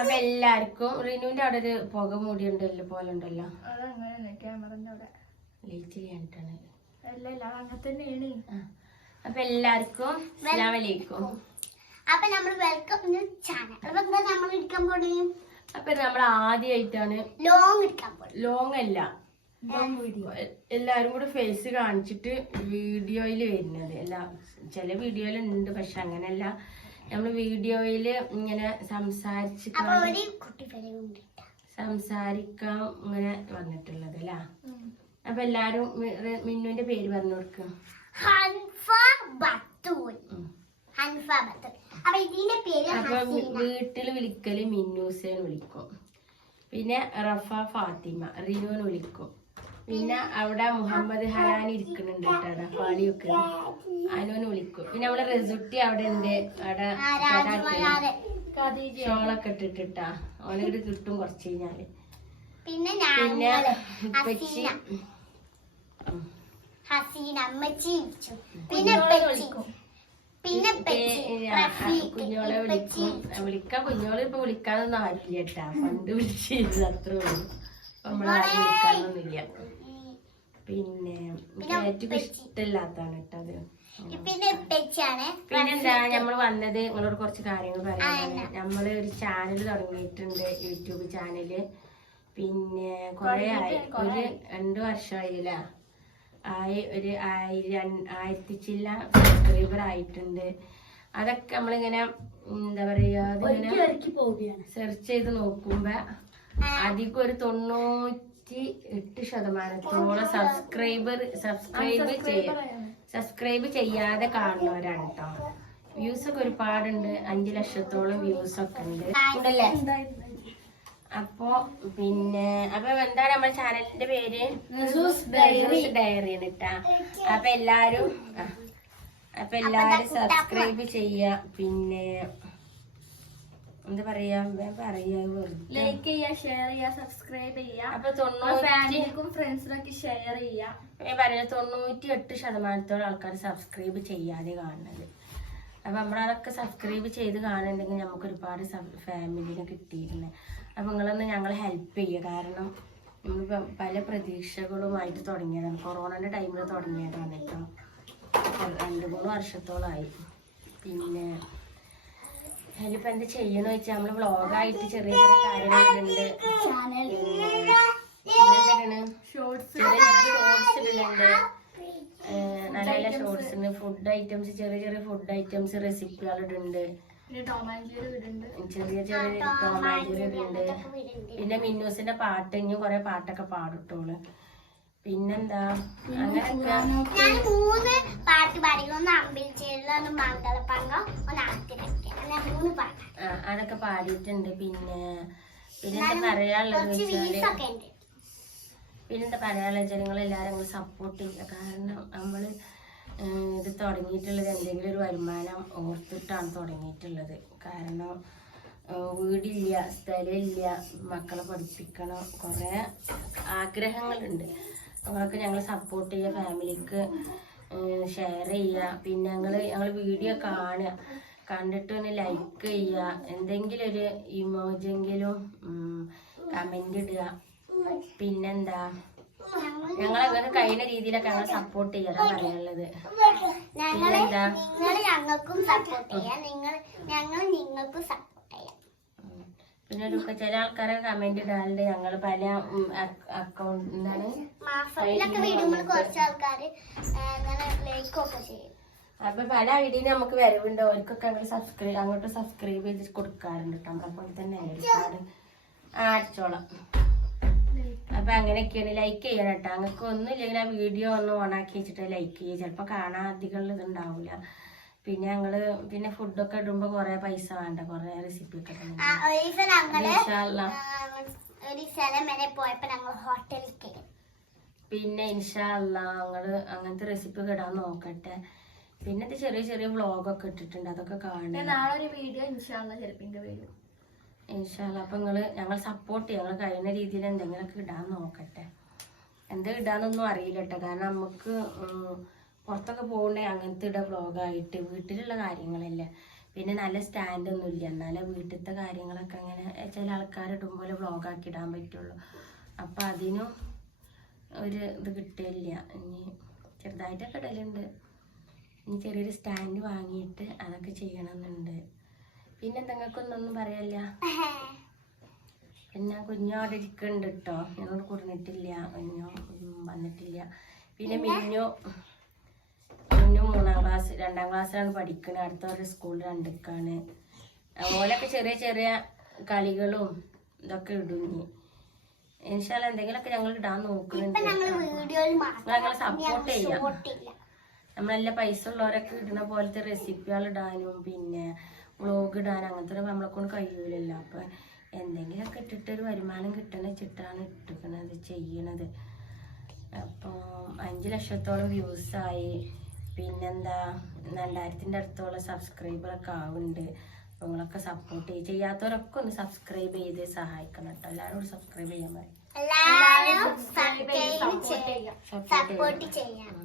അപ്പൊ എല്ലാവർക്കും റിനുവിന്റെ അവിടെ ഒരു പുക മൂടിയുണ്ടല്ലോ പോലെ ഉണ്ടല്ലോ, ലൈറ്റ് കണ്ടിട്ടാണ്. അപ്പൊ എല്ലാവർക്കും അസ്സലാമു അലൈക്കും. അപ്പൊ നമ്മൾ വെൽക്കം ന്യൂ ചാനൽ. അപ്പൊ നമ്മൾ എടുക്കാൻ പോണേ, അപ്പൊ നമ്മൾ ആദ്യമായിട്ടാണ് ലോങ് എടുക്കാൻ പോണേ. ലോങ് അല്ല, എല്ലാരും കൂടെ ഫേസ് കാണിച്ചിട്ട് വീഡിയോയില് വരുന്നത്. ചില വീഡിയോയിലുണ്ട്, പക്ഷെ അങ്ങനെയല്ല. നമ്മള് വീഡിയോയില് ഇങ്ങനെ സംസാരിക്കാൻ ഇങ്ങനെ വന്നിട്ടുള്ളത് അല്ല. അപ്പൊ എല്ലാരും മിന്നുവിന്റെ പേര് പറഞ്ഞു കൊടുക്കും. അപ്പൊ വീട്ടില് വിളിക്കല് മിന്നൂസേന്ന് വിളിക്കും, പിന്നെ റഫ ഫാത്തിമ റിനുവിന് വിളിക്കും, പിന്നെ അവിടെ മുഹമ്മദ് ഹനാൻ ഇരിക്കുന്നുണ്ട് കേട്ടോ, പാളി വെക്കുന്നത്, അനുവിന് വിളിക്കും. പിന്നെ നമ്മളെ റെസുട്ടി അവിടെ ഉണ്ട്, അവിടെ ഷോളൊക്കെ ഇട്ടിട്ടാ ഓനോട് കിട്ടും കുറച്ച് കഴിഞ്ഞാല്. പിന്നെ ഇപ്പച്ചി കുഞ്ഞോളെ വിളിക്കാം. കുഞ്ഞോളെ ഇപ്പൊ വിളിക്കാനൊന്നും ആരില്ല കേട്ടാ, പണ്ട് വിളിച്ചിരുന്നു അത്രേ ഉള്ളൂ. നമ്മളാരും വിളിക്കാനൊന്നുമില്ല. പിന്നെ ഏറ്റവും ഇഷ്ടമില്ലാത്താണ് കേട്ടത്. പിന്നെന്താ നമ്മള് വന്നത് നിങ്ങളോട് കുറച്ച് കാര്യങ്ങൾ പറയാനാണ്. നമ്മള് ഒരു ചാനൽ തുടങ്ങിയിട്ടുണ്ട്, യൂട്യൂബ് ചാനല്. പിന്നെ കൊറേ ആയി, ഒരു 2 വർഷമായില്ല ആയി, ഒരു 1000 ചില്ല സബ്സ്ക്രൈബർ ആയിട്ടുണ്ട്. അതൊക്കെ നമ്മളിങ്ങനെ എന്താ പറയാ, സെർച്ച് ചെയ്ത് നോക്കുമ്പോ അധികം ഒരു 98% സബ്സ്ക്രൈബ് ചെയ്യാതെ കാണുന്നവരാണ് കേട്ടോ. വ്യൂസ് ഒക്കെ ഒരുപാടുണ്ട്, 5 ലക്ഷത്തോളം വ്യൂസ് ഒക്കെ ഉണ്ട് ഉണ്ടല്ലേ. അപ്പൊ പിന്നെ എന്താണ് നമ്മുടെ ചാനലിന്റെ പേര്? ഡയറി ആണ് കേട്ടാ. അപ്പൊ എല്ലാരും സബ്സ്ക്രൈബ് ചെയ്യ. പിന്നെ എന്താ പറയാ, ലൈക്ക് ചെയ്യാ, ഷെയർ ചെയ്യാ, സബ്സ്ക്രൈബ് ചെയ്യാ. അപ്പൊ ഫാമിലിക്കും ഫ്രണ്ട്സിനൊക്കെ ഷെയർ ചെയ്യാ. ഞാൻ പറയുന്നത് 98% ആൾക്കാർ സബ്സ്ക്രൈബ് ചെയ്യാതെ കാണുന്നത്. അപ്പൊ നമ്മളതൊക്കെ സബ്സ്ക്രൈബ് ചെയ്ത് കാണുന്നുണ്ടെങ്കിൽ നമുക്ക് ഒരുപാട് ഫാമിലിനെ കിട്ടിയിരുന്നു. അപ്പൊ നിങ്ങളൊന്ന് ഞങ്ങളെ ഹെൽപ്പ് ചെയ്യുക. കാരണം നമ്മളിപ്പോ പല പ്രതീക്ഷകളുമായിട്ട് തുടങ്ങിയതാണ്, കൊറോണന്റെ ടൈമിൽ തുടങ്ങിയതാണ് കേട്ടോ. 2-3 വർഷത്തോളമായി. പിന്നെ അതിലിപ്പോ എന്താ ചെയ്യണമെന്ന് വെച്ചാൽ നമ്മള് വ്ളോഗായിട്ട് ചെറിയ ചെറിയ കാര്യങ്ങളുണ്ട്, ഷോർട്സ് ഇടുന്നുണ്ട്, നല്ല നല്ല ഷോർട്സ് ഉണ്ട്. ഫുഡ് ഐറ്റംസ്, ചെറിയ ചെറിയ ഫുഡ് ഐറ്റംസ് റെസിപ്പികൾ ഇടുന്നുണ്ട്, ചെറിയ ചെറിയ ടോമാഞ്ചേരി ഇടുന്നുണ്ട്. പിന്നെ മിന്നൂസിന്റെ പാട്ട്, ഇനി കൊറേ പാട്ടൊക്കെ പാടിട്ടോള്. പിന്നെന്താ അങ്ങനെയൊക്കെ അതൊക്കെ പാടിയിട്ടുണ്ട്. പിന്നെന്താ പറയാനുള്ളത് വെച്ചാല് നിങ്ങൾ എല്ലാവരും നമ്മൾ സപ്പോർട്ട് ചെയ്യുക. കാരണം നമ്മൾ ഇത് തുടങ്ങിയിട്ടുള്ളത് എന്തെങ്കിലും ഒരു വരുമാനം ഓർത്തിട്ടാണ് തുടങ്ങിയിട്ടുള്ളത്. കാരണം വീടില്ല, സ്ഥലമില്ല, മക്കളെ പഠിപ്പിക്കണം, കുറേ ആഗ്രഹങ്ങളുണ്ട്. അവർക്ക് ഞങ്ങൾ സപ്പോർട്ട് ചെയ്യുക, ഫാമിലിക്ക് ഷെയർ ചെയ്യുക. പിന്നെ ഞങ്ങൾ വീഡിയോ കാണുക, കണ്ടിട്ട് ഒന്ന് ലൈക്ക് ചെയ്യുക, എന്തെങ്കിലും ഒരു ഇമോജെങ്കിലും കമന്റ് ഇടുക. പിന്നെന്താ ഞങ്ങളങ്ങനെ കഴിയുന്ന രീതിയിലൊക്കെ ഞങ്ങൾ സപ്പോർട്ട് ചെയ്യാതാ പറയാനുള്ളത്. പിന്നെന്താ പിന്നെ ചില ആൾക്കാരെ കമന്റ് ഇടാറുണ്ട്. ഞങ്ങൾ പല അക്കൗണ്ട് എന്താണ് അപ്പൊ പല ഐഡിയിൽ നമുക്ക് വരവുണ്ട്. അവർക്കൊക്കെ ഞങ്ങൾ അങ്ങോട്ട് സബ്സ്ക്രൈബ് ചെയ്ത് കൊടുക്കാറുണ്ട് കേട്ടോ. നമ്മളെ പോലെ തന്നെ ഒരുപാട് അടിച്ചോളാം. അപ്പൊ അങ്ങനെയൊക്കെയാണ്. ലൈക്ക് ചെയ്യണം കേട്ടോ. അങ്ങക്ക് ഒന്നും ഇല്ലെങ്കിൽ ആ വീഡിയോ ഒന്ന് ഓണാക്കി വെച്ചിട്ട് ലൈക്ക് ചെയ്യുക. ചിലപ്പോ കാണാൻ അധികം ഇതുണ്ടാവില്ല. പിന്നെ പിന്നെ ഫുഡൊക്കെ ഇടുമ്പോ കൊറേ പൈസ വേണ്ട, കൊറേ റെസിപ്പി ഒക്കെ പിന്നെ ഇൻഷാ അല്ലാഹ് ഞങ്ങള് അങ്ങനത്തെ റെസിപ്പി ഒക്കെ ഇടാൻ നോക്കട്ടെ. പിന്നെ ചെറിയ ചെറിയ വ്ളോഗൊക്കെ ഇട്ടിട്ടുണ്ട്, അതൊക്കെ കാണുക. നാളെ വീഡിയോ ഇൻഷാ അല്ലാഹ് ചിലപ്പോ വരും. ഇൻഷാ അല്ലാഹ്. അപ്പൊ ഞങ്ങൾ സപ്പോർട്ട് ചെയ്യും. ഞങ്ങൾ കഴിയുന്ന രീതിയിൽ എന്തെങ്കിലുമൊക്കെ ഇടാൻ നോക്കട്ടെ. എന്താ ഇടാന്നൊന്നും അറിയില്ല കേട്ടോ. കാരണം നമുക്ക് പുറത്തൊക്കെ പോകണ്ടേ അങ്ങനത്തെ ഇട വ്ളോഗായിട്ട് വീട്ടിലുള്ള കാര്യങ്ങളല്ലേ. പിന്നെ നല്ല സ്റ്റാൻഡൊന്നും ഇല്ല, എന്നാലേ വീട്ടിലത്തെ കാര്യങ്ങളൊക്കെ അങ്ങനെ ചില ആൾക്കാർ ഇടുമ്പോൾ വ്ളോഗാക്കി ഇടാൻ പറ്റുള്ളൂ. അപ്പം അതിനും ഒരു ഇത് കിട്ടില്ല. ഇനി ചെറുതായിട്ടൊക്കെ ഇടലുണ്ട്. ഇനി ചെറിയൊരു സ്റ്റാൻഡ് വാങ്ങിയിട്ട് അതൊക്കെ ചെയ്യണമെന്നുണ്ട്. പിന്നെ എന്തെങ്കിലുമൊന്നും പറയല്ല. പിന്നെ കുഞ്ഞു അവിടെ ഇരിക്കുന്നുണ്ട് കേട്ടോ, ഞങ്ങളോട് കൊടുന്നിട്ടില്ല, കുഞ്ഞു വന്നിട്ടില്ല. പിന്നെ മിന്നു 3ാം ക്ലാസ് 2ാം ക്ലാസ്സിലാണ് പഠിക്കുന്നത്. അടുത്ത ഒരു സ്കൂളിൽ 2ക്കാണ്. അതുപോലൊക്കെ ചെറിയ ചെറിയ കളികളും ഇതൊക്കെ ഇടുങ്ങി. ഇൻഷാല്ല എന്തെങ്കിലുമൊക്കെ ഞങ്ങൾ ഇടാൻ നോക്കുന്നുണ്ട്. ഞങ്ങൾ സപ്പോർട്ട് ചെയ്യാം. നമ്മളെല്ലാം പൈസ ഉള്ളവരൊക്കെ ഇടുന്ന പോലത്തെ റെസിപ്പികൾ ഇടാനും പിന്നെ വ്ളോഗ് ഇടാനും അങ്ങനത്തെ നമ്മളെ കൊണ്ട് കഴിയൂലല്ലോ. അപ്പം എന്തെങ്കിലുമൊക്കെ ഇട്ടിട്ട് ഒരു വരുമാനം കിട്ടണ വെച്ചിട്ടാണ് ഇട്ടിക്കണത് ചെയ്യണത്. അപ്പോൾ 5 ലക്ഷത്തോളം വ്യൂസായി. പിന്നെന്താ 2000-ന്റെ അടുത്തോളം സബ്സ്ക്രൈബറൊക്കെ ആവുന്നുണ്ട്. അപ്പോൾ നിങ്ങളൊക്കെ സപ്പോർട്ട് ചെയ്യാത്തവരൊക്കെ ഒന്ന് സബ്സ്ക്രൈബ് ചെയ്ത് സഹായിക്കണം കേട്ടോ. എല്ലാവരും സബ്സ്ക്രൈബ് ചെയ്യാൻ പറയും. സപ്പോർട്ട് ചെയ്യാം.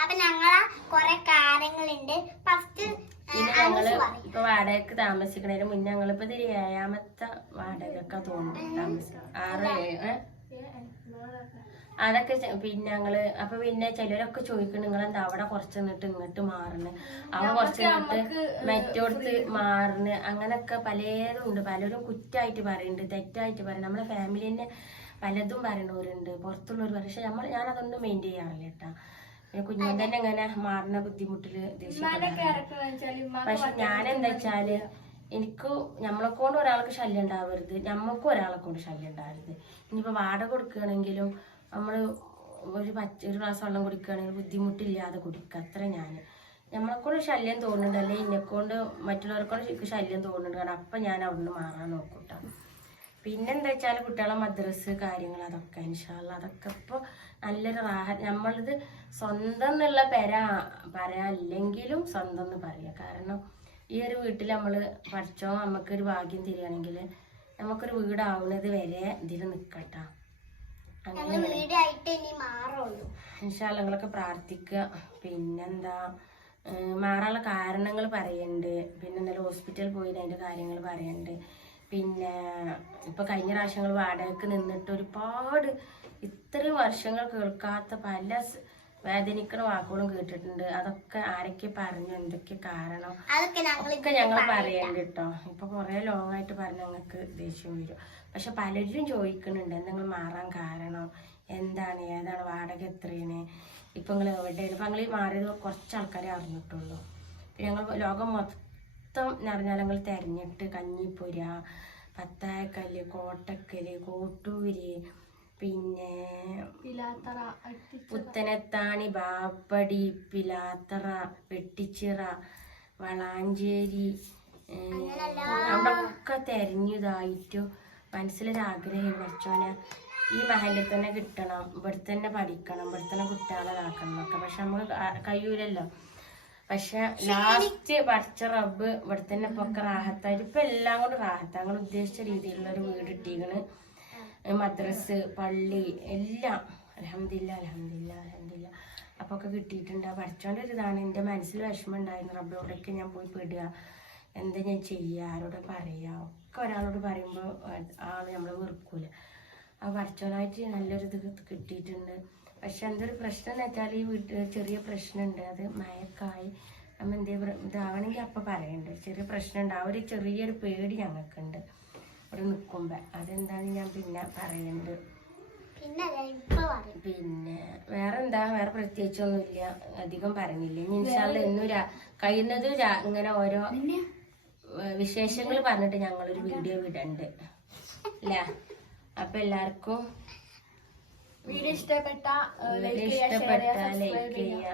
അപ്പൊ ഞങ്ങളെ കൊറേ കാര്യങ്ങളുണ്ട്. ഫസ്റ്റ് പിന്നെ ഞങ്ങള് ഇപ്പൊ വാടകയ്ക്ക് താമസിക്കണതിന് മുന്നേ ഞങ്ങളിപ്പോ ഇത് 7ാമത്തെ വാടകയൊക്കെ തോന്നുന്നു താമസിക്കണം. 6-7 അതൊക്കെ പിന്നെ ഞങ്ങള് അപ്പൊ പിന്നെ ചിലരൊക്കെ ചോദിക്കണം നിങ്ങളെന്താ അവിടെ കുറച്ച് നിന്നിട്ട് ഇങ്ങോട്ട് മാറണ്, അവിടെ കുറച്ച് നിന്നിട്ട് മറ്റോടത്ത് മാറണ്, അങ്ങനൊക്കെ പലതും ഉണ്ട്. പലരും കുറ്റായിട്ട് പറയുന്നുണ്ട്, തെറ്റായിട്ട് പറയുന്നത്. നമ്മളെ ഫാമിലി തന്നെ പലതും പറയണവരുണ്ട്, പുറത്തുള്ളവർ പറയും. പക്ഷെ ഞാനതൊന്നും മെയിൻറ്റെയിൻ ചെയ്യാറില്ല കേട്ടാ. കുഞ്ഞൻ തന്നെ ഇങ്ങനെ മാറുന്ന ബുദ്ധിമുട്ടില് പക്ഷെ ഞാനെന്താ വെച്ചാല് എനിക്ക് നമ്മളെ കൊണ്ട് ഒരാൾക്ക് ശല്യം ഉണ്ടാവരുത്, ഞമ്മക്കും ഒരാളെ കൊണ്ട് ശല്യം ഉണ്ടാവരുത്. ഇനിയിപ്പോ വാടക കൊടുക്കുകയാണെങ്കിലും നമ്മള് ഒരു ഗ്ലാസ് വെള്ളം കുടിക്കുകയാണെങ്കിൽ ബുദ്ധിമുട്ടില്ലാതെ കുടിക്കുക, അത്ര ഞാൻ. നമ്മളെക്കൊണ്ട് ശല്യം തോന്നുന്നുണ്ട്, അല്ലെങ്കിൽ എന്നെക്കൊണ്ട് മറ്റുള്ളവർക്കൊണ്ട് ശരിക്കും ശല്യം തോന്നുന്നുണ്ട്. കാരണം അപ്പം ഞാൻ അവിടുന്ന് മാറാൻ നോക്കൂട്ടോ. പിന്നെന്താ വെച്ചാൽ കുട്ടികളെ മദ്രസ് കാര്യങ്ങൾ അതൊക്കെ ഇൻഷാല്ല അതൊക്കെ ഇപ്പോൾ നല്ലൊരു നമ്മളിത് സ്വന്തം എന്നുള്ള പറയാല്ലെങ്കിലും സ്വന്തം എന്ന് പറയാം. കാരണം ഈ ഒരു വീട്ടിൽ നമ്മൾ പഠിച്ചോ നമുക്കൊരു ഭാഗ്യം തരികയാണെങ്കിൽ നമുക്കൊരു വീടാവുന്നത് വരെ ഇതിൽ നിൽക്കട്ടോ. ഇൻഷാല്ല നിങ്ങളൊക്കെ പ്രാർത്ഥിക്കുക. പിന്നെന്താ മാറാനുള്ള കാരണങ്ങൾ പറയുന്നുണ്ട്. പിന്നെ എന്തായാലും ഹോസ്പിറ്റലിൽ പോയി അതിൻ്റെ കാര്യങ്ങൾ പറയുന്നുണ്ട്. പിന്നെ ഇപ്പൊ കഴിഞ്ഞ പ്രാവശ്യങ്ങൾ വാടകയ്ക്ക് നിന്നിട്ട് ഒരുപാട് ഇത്രയും വർഷങ്ങൾ കേൾക്കാത്ത പല വേദനിക്കണ വാക്കുകളും കേട്ടിട്ടുണ്ട്. അതൊക്കെ ആരൊക്കെ പറഞ്ഞു, എന്തൊക്കെ കാരണം ഒക്കെ ഞങ്ങൾ പറയണ്ട കേട്ടോ. ഇപ്പൊ കുറെ ലോങ് ആയിട്ട് പറഞ്ഞ ഞങ്ങൾക്ക് ദേഷ്യം വരും. പക്ഷെ പലരും ചോദിക്കുന്നുണ്ട് എന്തെങ്കിലും മാറാൻ കാരണം എന്താണ്, ഏതാണ്, വാടക എത്രയാണ്, ഇപ്പൊ നിങ്ങൾ എവിടെയാണ്. ഇപ്പൊ ഞങ്ങൾ മാറിയത് കുറച്ച് ആൾക്കാരെ അറിഞ്ഞിട്ടുള്ളൂ. ഞങ്ങൾ ലോകം മൊത്തം നിറഞ്ഞാൽ ഞങ്ങൾ തെരഞ്ഞിട്ട് കഞ്ഞിപ്പുര, പത്തായക്കല്ല്, കോട്ടക്കല്, കോട്ടൂര്, പിന്നെ പുത്തനത്താണി, ബാപ്പടി, പിലാത്തറ, വെട്ടിച്ചിറ, വളാഞ്ചേരി അവിടെയൊക്കെ തെരഞ്ഞതായിട്ടും മനസ്സിലൊരാഗ്രഹം കുറച്ചോനെ ഈ മഹലിൽ തന്നെ കിട്ടണം, ഇവിടെ തന്നെ പഠിക്കണം, ഇവിടെ തന്നെ കുട്ടികളെ ഇതാക്കണം എന്നൊക്കെ. പക്ഷെ നമുക്ക് കഴിയൂലല്ലോ. പക്ഷെ ലാസ്റ്റ് പഠിച്ച റബ്ബ് ഇവിടെ തന്നെ ഇപ്പൊ ഒക്കെ റാഹത്തായിട്ട് ഇപ്പൊ എല്ലാം കൊണ്ട് റാഹത്ത്. ഞങ്ങൾ ഉദ്ദേശിച്ച രീതിയിലുള്ള ഒരു വീട് ഇട്ടിരിക്കണ്, മദ്രസ്, പള്ളി എല്ലാം അൽഹംദുലില്ലാ അൽഹംദുലില്ലാ അൽഹംദുലില്ലാ അപ്പൊ ഒക്കെ കിട്ടിയിട്ടുണ്ട്. പഠിച്ചോണ്ടൊരു ഇതാണ്. എൻ്റെ മനസ്സിൽ വിഷമം ഉണ്ടായിരുന്നു. റബ്ബിനോടൊക്കെ ഞാൻ പോയി പെടുക, എന്താ ഞാൻ ചെയ്യുക, ആരോട് പറയുക, ഒക്കെ ഒരാളോട് പറയുമ്പോൾ ആള് നമ്മളെ വെറുക്കൂല. ആ പഠിച്ചോനായിട്ട് നല്ലൊരു ഇത് കിട്ടിയിട്ടുണ്ട്. പക്ഷെ എന്തൊരു പ്രശ്നം എന്ന് വെച്ചാൽ ഈ വീട്ടിൽ ചെറിയ പ്രശ്നമുണ്ട്. അത് മയക്കായി നമ്മൾ എന്തേ ഇതാവണമെങ്കിൽ അപ്പം പറയുന്നുണ്ട്. ചെറിയ പ്രശ്നമുണ്ട്. ആ ഒരു ചെറിയൊരു പേടി ഞങ്ങൾക്കുണ്ട് ഇവിടെ നിൽക്കുമ്പോൾ. അതെന്താന്ന് ഞാൻ പിന്നെ പറയുന്നുണ്ട്. പിന്നെ വേറെന്താ, വേറെ പ്രത്യേകിച്ചൊന്നുമില്ല, അധികം പറഞ്ഞില്ല. ഇൻഷാല്ല ഇന്നും കഴിയുന്നത് ഇങ്ങനെ ഓരോ വിശേഷങ്ങൾ പറഞ്ഞിട്ട് ഞങ്ങളൊരു വീഡിയോ വിടണ്ട് അല്ല. അപ്പൊ എല്ലാവർക്കും വീഡിയോ ഇഷ്ടപ്പെട്ട ലൈക്ക് ചെയ്യുക,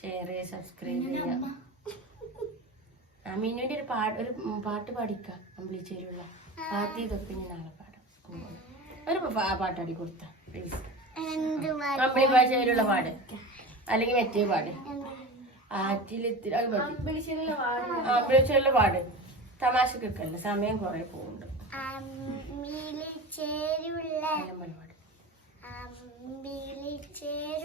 ഷെയർ ചെയ്യുക, സബ്സ്ക്രൈബ് ചെയ്യുക. മീനുവിന്റെ ഒരു പാട്ട് പാടിക്കാം. അമ്പിളിച്ചേരിയുള്ള പാട്ട് ഇതൊക്കെ ഞാൻ നാളെ പാടാം. ഒരു പാട്ടാടി കൊടുത്ത പ്ലീസ്. അമ്പിളിച്ചേരിയുള്ള പാട് അല്ലെങ്കിൽ മറ്റേ പാട് ആറ്റിലെത്തി അമ്പിളിച്ചേരിയുള്ള പാട്. തമാശക്കൊക്കെ സമയം കുറെ പോകുന്നുണ്ട്. അമ്പിളി ചേരും